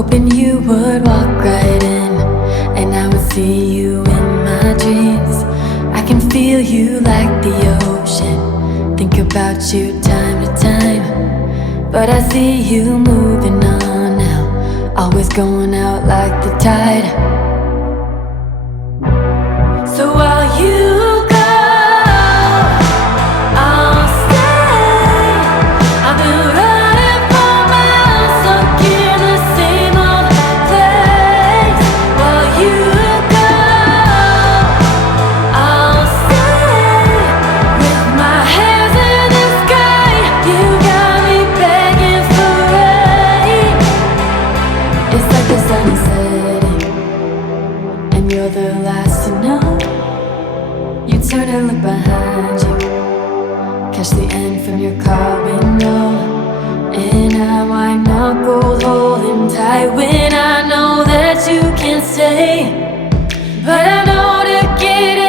hoping you would walk right in, and I would see you in my dreams. I can feel you like the ocean, think about you time to time. But I see you moving on now, always going out like the tide. So while you go, I'll stay. I've been running for miles, stuck in the same old place. While you go, I'll stay. With my hands in the sky, you got me begging for rain. It's like the sun is setting, and you're the last to know. You turn and look behind you, catch the end from your car window, and I might not go holding tight when I know that you can stay. But I know to get